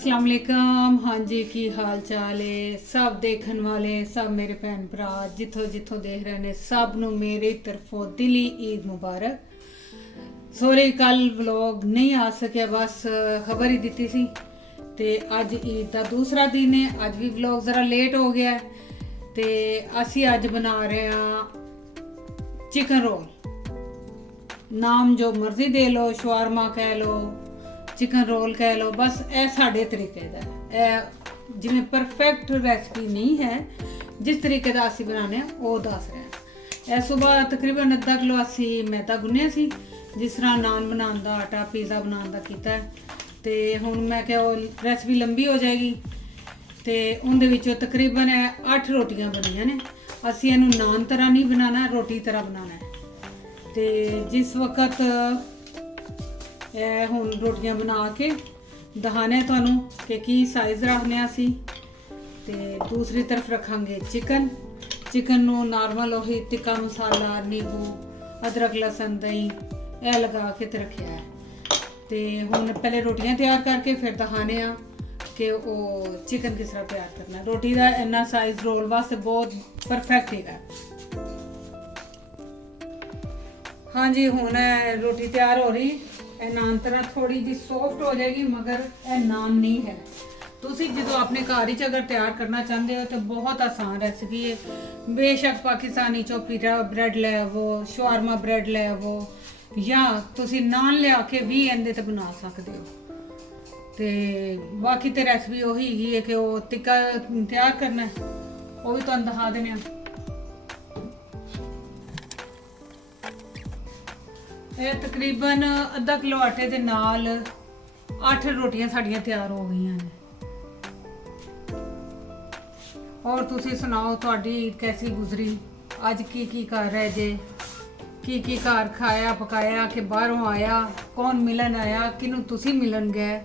अस्सलाम वालेकुम। हाँ जी, की हाल चाल है सब देखने वाले, सब मेरे भैन भरा जिथों जिथों देख रहे हैं, सब नू मेरी तरफों दिली ईद मुबारक। सॉरी कल व्लॉग नहीं आ सके, बस खबर ही दी सी ते अज ईद का दूसरा दिन है। अज भी व्लॉग ज़रा लेट हो गया है ते असी अज बना रहे हैं चिकन रोल। नाम जो मर्जी दे लो, शवारमा कह लो, चिकन रोल कह लो, बस ए साढ़े तरीके का है। जिमें परफेक्ट रेसिपी नहीं है, जिस तरीके का असी बनाने वो दस रहे हैं। सुबह तकरीबन अद्धा किलो असी मैदा गुन्निया सी, जिस तरह नान बनाने का आटा, पिज़्ज़ा बनाने का किया है। तो हुण मैं क्या रेसिपी लंबी हो जाएगी तो उनदे विचों तकरीबन 8 रोटियां बनिया ने। असी इनू नान तरह नहीं बनाना, रोटी तरह बनाना है। तो जिस वक्त हुण रोटियां बना के दहाने तुहानू कि की साइज़ रखने असी। ते दूसरी तरफ रखांगे चिकन नू नॉर्मल ओही टिक्का मसाला, नींबू, अदरक, लहसुन, दही ए लगा के ते रखिया है। ते हुण पहले रोटियां तैयार करके फिर दहाने आ कि वो चिकन किस तरह तैयार करना है। रोटी का इन्ना साइज़ रोल वास्ते बहुत परफेक्ट है। हाँ जी, हुण रोटी तैयार हो रही। नान तरह थोड़ी जी सॉफ्ट हो जाएगी, मगर यह नान नहीं है। तुसी जो अपने घर ही अगर तैयार करना चाहते हो तो बहुत आसान रेसिपी है। बेशक पाकिस्तानी चौपी ब्रेड ले आवो, शवारमा ब्रेड ले आवो, या तुसी नान लिया के भी इहदे ते बना सकते हो। तो बाकी तो रेसिपी उही है कि वो टिक्का तैयार करना है, वो भी तुहानू दिखा देने। ये तकरीबन अद्धा किलो आटे के नाल 8 रोटियां साड़ियां तैयार हो गई हैं। और तुसी सुनाओ तुहाडी ईद कैसी गुजरी, अज की कर रहे जे, की घर खाया पकाया कि बाहरों आया, कौन मिलन आया, किनू तुसी मिलन गए।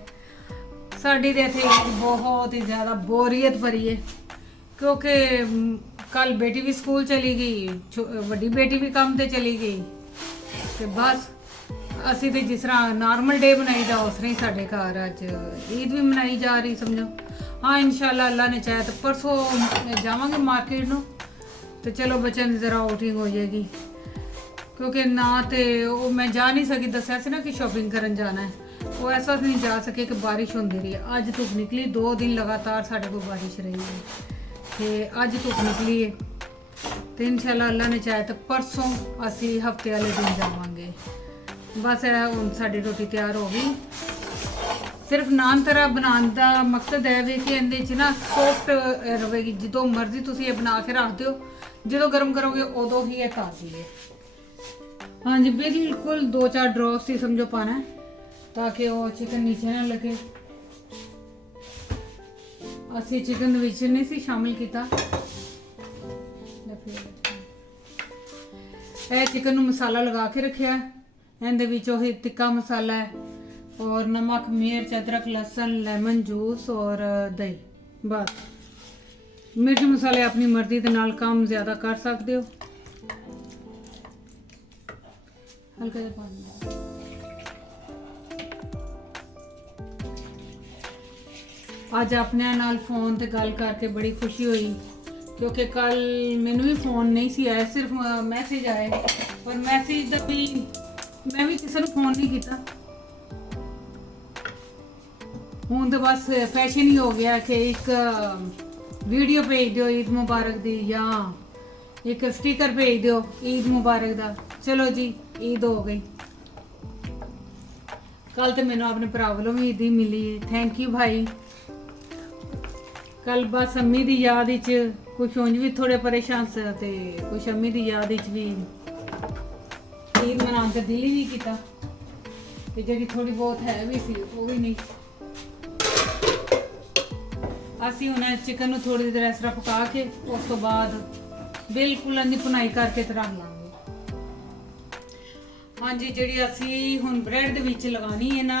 साड़ी ते इत्थे बहुत ही ज़्यादा बोरीयत भरी है, क्योंकि कल बेटी भी स्कूल चली गई, वड्डी बेटी भी काम ते चली गई। तो बस असी तो जिस तरह नॉर्मल डे बनाई जा उस तरह ही साढ़े घर अज ईद भी मनाई जा रही समझो। हाँ इंशाल्लाह अल्लाह ने चाहे तो परसों जावांगे मार्केट नू, तो चलो बच्चों की ज़रा आउटिंग हो जाएगी। क्योंकि ना तो वो मैं जा नहीं सकी, दसिया से ना कि शॉपिंग करन जाना है, वो ऐसा नहीं जा सके कि बारिश होती रही। अज धुप निकली, 2 दिन लगातार साढ़े को बारिश रही है, तो अज धुप निकली है। तो इंशाल्लाह अल्लाह ने चाहे तो परसों असी हफ्ते वाले दिन जावांगे। बस हुण साडी रोटी तैयार हो गई। सिर्फ नान तरह बनाने का मकसद है वे कि इहदे च ना सॉफ्ट रहेगी। जो मर्जी तुसी ये बना के रख दो, जो गर्म करोगे उदों ही ये ताज़ी है। हाँ जी, बिल्कुल 2-4 ड्रॉप्स ही समझो पाना है, ताकि वो चिकन नीचे ना लगे। असी चिकन विच नहीं सी शामिल किया। चिकन नू मसाला लगा के रखिया, इहदे विच ओही टिक्का मसाला है और नमक, मिर्च, अदरक, लहसुन, लेमन जूस और दही। बस मिर्च मसाले अपनी मर्जी के नाल कम ज़्यादा कर सकते हो। हल्का जिहा पानी अज अपने नाल फोन ते गल करके बड़ी खुशी हुई, क्योंकि कल मैनू भी फोन नहीं सी आया, सिर्फ मैसेज आए। पर मैसेज का भी मैं भी किसी को फोन नहीं किया। हूँ तो बस फैशन ही हो गया कि एक वीडियो भेज दो ईद मुबारक दी, या एक स्टिकर भेज दो ईद मुबारक दा। चलो जी ईद हो गई। कल तो मैनू अपने भरा वालों भी ईद ही मिली है, थैंक यू भाई। कल बस अम्मी की याद कुछ उंज भी थोड़े परेशान से, कुछ अम्मी की याद भी ईद मनाने का दिल ही नहीं किया, जी थोड़ी बहुत है भी सी वो भी नहीं। असी हुण चिकन नू थोड़ी देर इस तरह पका के उस तो बाद बिल्कुल इन्नी भुनाई करके तो रख लांगे। हाँ जी, जी असी हुण ब्रेड दे विच लगानी है ना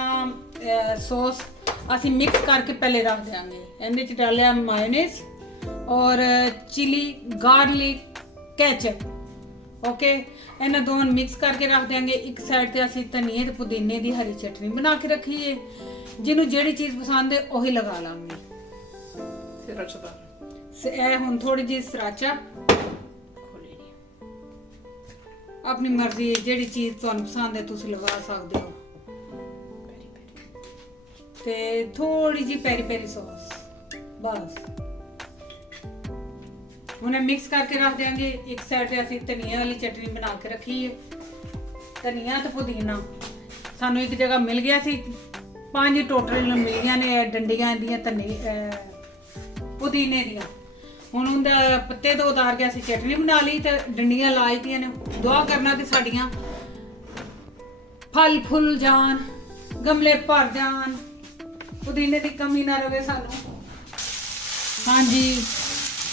सॉस, असी मिक्स करके पहले रख देंगे। इहदे च डालिया मायोनेज और चिली गार्लिक केचप। ओके, इन्हें दोनों मिक्स करके रख देंगे। एक साइड ते असी धनिए ते पुदीने की हरी चटनी बना के रखी है। ਜਿਹਨੂੰ ਜਿਹੜੀ ਚੀਜ਼ ਪਸੰਦ ਹੈ ਉਹੀ ਲਗਾ ਲਾਂਗੇ। ਫਿਰ ਅੱਛਾ ਇਹ ਹੁਣ ਥੋੜੀ ਜਿਹੀ ਸਰਾਚਾ ਖੋਲ੍ਹਣੀ ਆਪਣੀ ਮਰਜ਼ੀ, ਜਿਹੜੀ ਚੀਜ਼ ਤੁਹਾਨੂੰ ਪਸੰਦ ਹੈ ਤੁਸੀਂ ਲਗਾ ਸਕਦੇ ਹੋ। ਤੇ ਥੋੜੀ ਜਿਹੀ ਪੈਰੀ ਪੈਰੀ ਸੌਸ ਬਸ। ਹੁਣ ਮਿਕਸ ਕਰਕੇ ਰੱਖ ਦਿਆਂਗੇ। ਇੱਕ ਸਾਈਡ ਤੇ ਅਸੀਂ ਧਨੀਆ ਵਾਲੀ ਚਟਨੀ ਬਣਾ ਕੇ ਰੱਖੀ ਹੈ। ਧਨੀਆ ਤੇ ਪੁਦੀਨਾ ਸਾਨੂੰ ਇੱਕ ਜਗ੍ਹਾ ਮਿਲ ਗਿਆ ਸੀ, 5 ਟੋਟਲ ਮਿਲੀਆਂ ਨੇ ਡੰਡੀਆਂ ਦੀਆਂ ਪੁਦੀਨੇ ਦੀਆਂ। ਹੁਣ ਉਹਦਾ ਪੱਤੇ ਤੋਂ ਉਤਾਰ ਕੇ ਅਸੀਂ ਚਟਨੀ ਬਣਾ ਲਈ ਤੇ ਡੰਡੀਆਂ ਲਾ ਦਿੱਤੀਆਂ ਨੇ। ਦੁਆ ਕਰਨਾ ਕਿ ਸਾਡੀਆਂ ਫਲ ਫੁੱਲ ਜਾਣ, ਗਮਲੇ ਭਰ ਜਾਣ, ਪੁਦੀਨੇ ਦੀ ਕਮੀ ਨਾ ਰਵੇ ਸਾਨੂੰ। ਹਾਂਜੀ,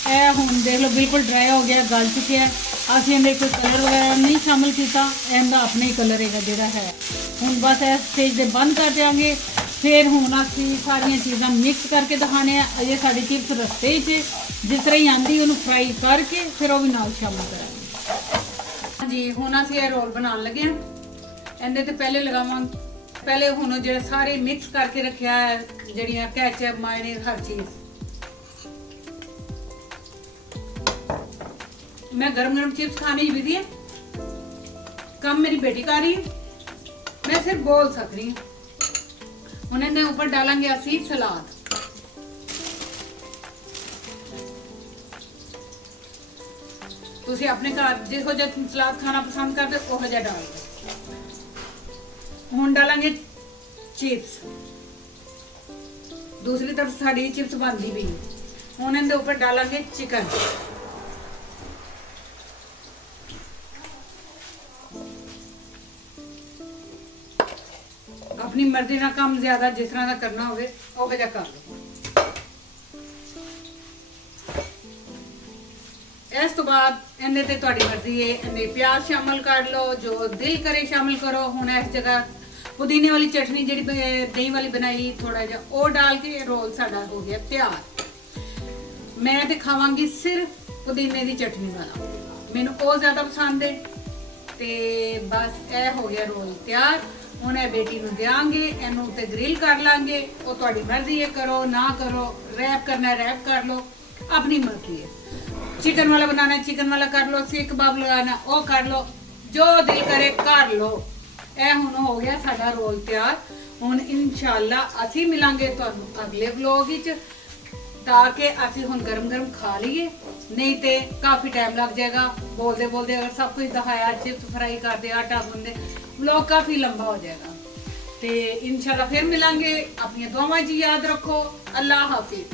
ਇਹ ਹੁਣ ਦੇਖ ਲਓ ਬਿਲਕੁਲ ਡਰਾਈ ਹੋ ਗਿਆ, ਗਲ ਚੁੱਕਿਆ। ਅਸੀਂ ਇਹਦੇ ਕੋਈ ਕਲਰ ਵਗੈਰਾ ਨਹੀਂ ਸ਼ਾਮਿਲ ਕੀਤਾ, ਇਹਦਾ ਆਪਣਾ ਹੀ ਕਲਰ ਹੈਗਾ ਜਿਹੜਾ ਹੈ। ਹੁਣ ਬਸ ਇਸ ਸਟੇਜ ਤੇ ਬੰਦ ਕਰ ਦਿਆਂਗੇ। ਫਿਰ ਹੁਣ ਅਸੀਂ ਸਾਰੀਆਂ ਚੀਜ਼ਾਂ ਮਿਕਸ ਕਰਕੇ ਦਿਖਾਣੇ ਆ। ਅਜੇ ਸਾਡੀ ਚਿਪਸ ਰਸਤੇ 'ਚ ਜਿਸ ਤਰ੍ਹਾਂ ਹੀ ਆਂਦੀ ਉਹਨੂੰ ਫਰਾਈ ਕਰਕੇ ਫਿਰ ਉਹ ਵੀ ਨਾਲ ਸ਼ਾਮਿਲ ਕਰਾਂਗੇ। ਹਾਂਜੀ, ਹੁਣ ਅਸੀਂ ਇਹ ਰੋਲ ਬਣਾਉਣ ਲੱਗੇ ਹਾਂ। ਇਹਦੇ ਤੇ ਪਹਿਲੇ ਲਗਾਵਾਂਗੇ, ਪਹਿਲੇ ਹੁਣ ਜਿਹੜਾ ਸਾਰੇ ਮਿਕਸ ਕਰਕੇ ਰੱਖਿਆ ਹੈ, ਜਿਹੜੀਆਂ ਕੈਚਅਪ ਮਾਇਓਨੀਜ਼ ਹਰ ਚੀਜ਼। मैं गरम गरम चिप्स खाने की विधि है, कम मेरी बेटी खा रही है, मैं सिर्फ बोल सक रही हूँ। उन्हें ऊपर डालेंगे असी सलाद। तुसी अपने घर जिहो जिहा सलाद खाना पसंद करते उहो जिहा डाल दो। हुण डालेंगे चिप्स। दूसरी तरफ साड़ी चिप्स बनती भी है। हुण इहदे ऊपर डालेंगे चिकन। अपनी मर्जी ना कम ज्यादा जिस तरह का करना होवे ओह जिहा कर लो। इस तो बाद इहदे ते तुहाडी मर्जी है, इहदे प्याज शामिल कर लो, जो दिल करे शामिल करो। हुण इस जगह पुदीने वाली चटनी जिहड़ी दही वाली बनाई थोड़ा जिहा ओह डाल के रोल साडा हो गया तैयार। मैं ते खावांगी सिर्फ पुदीने दी चटनी वाला, मैनूं ओह ज्यादा पसंद है। ते बस यह हो गया रोल तैयार। ਹੁਣ ਇਹ ਬੇਟੀ ਨੂੰ ਦਿਆਂਗੇ, ਇਹਨੂੰ ਤੇ ਗ੍ਰਿਲ ਕਰ ਲਾਂਗੇ। ਉਹ ਤੁਹਾਡੀ ਮਰਜ਼ੀ ਹੈ, ਕਰੋ ਨਾ ਕਰੋ। ਰੈਪ ਕਰਨਾ ਰੈਪ ਕਰ ਲਓ, ਆਪਣੀ ਮਰਜ਼ੀ ਹੈ। चिकन वाला बनाना है चिकन वाला कर लो, सीख कबाब लगाना वो कर लो, जो दिल करे कर लो। ਇਹ ਹੁਣ ਹੋ ਗਿਆ ਸਾਡਾ ਰੋਲ ਤਿਆਰ। ਹੁਣ ਇਨਸ਼ਾਅੱਲਾ ਅਸੀਂ ਮਿਲਾਂਗੇ ਤੁਹਾਨੂੰ ਅਗਲੇ ਵਲੌਗ ਵਿੱਚ, ਤਾਂ ਕਿ ਅਸੀਂ ਹੁਣ ਗਰਮ ਗਰਮ ਖਾ ਲਈਏ। नहीं तो काफ़ी टाइम लग जाएगा बोलते बोलते। अगर सब कुछ दिखाया, चिप्स फ्राई करते, आटा गूंदे, व्लॉग काफ़ी लंबा हो जाएगा। तो इंशाल्लाह फिर मिलांगे। अपनी दुआवां जी याद रखो। अल्लाह हाफिज़।